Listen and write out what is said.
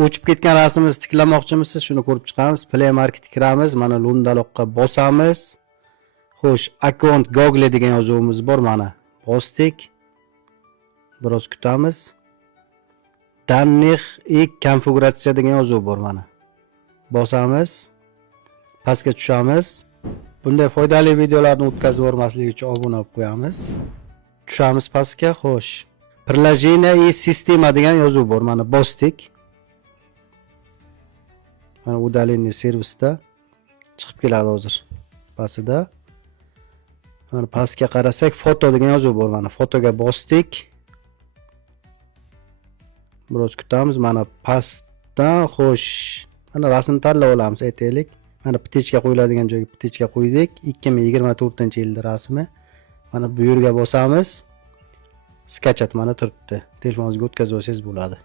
O'chib ketgan rasmimizni tiklamoqchimisiz? Shuni ko'rib chiqamiz. Play Market kiramiz. Mana Lundaloqqa bosamiz. Xo'sh, account Google degan yozuvimiz bor mana. Bosdik. Biroz kutamiz. Dannih konfiguratsiya degan yozuv bor mana. Bosamiz. Pastga tushamiz. Bunday foydali videolarni o'tkazib o'rmaslik uchun obuna bo'lib qo'yamiz. Tushamiz pastga. Xo'sh. Приложение и sistema degan yozuv bor mana. Bosdik. Mana удаление servisda chiqib keladi hozir. Pastida. Mana pastga qarasak, foto degan yozuv bor mana. Fotoga bosdik. Biroz kutamiz. Mana pastda xo'sh. Mana rasmni tanlab olamiz, aytaylik. Mana птичка qo'yiladigan joyga птичка qo'ydik. 2024-yilda rasmi. Mana bu yerga bosamiz. Skachat mana turibdi. Telefoningizga o'tkazib olsangiz bo'ladi.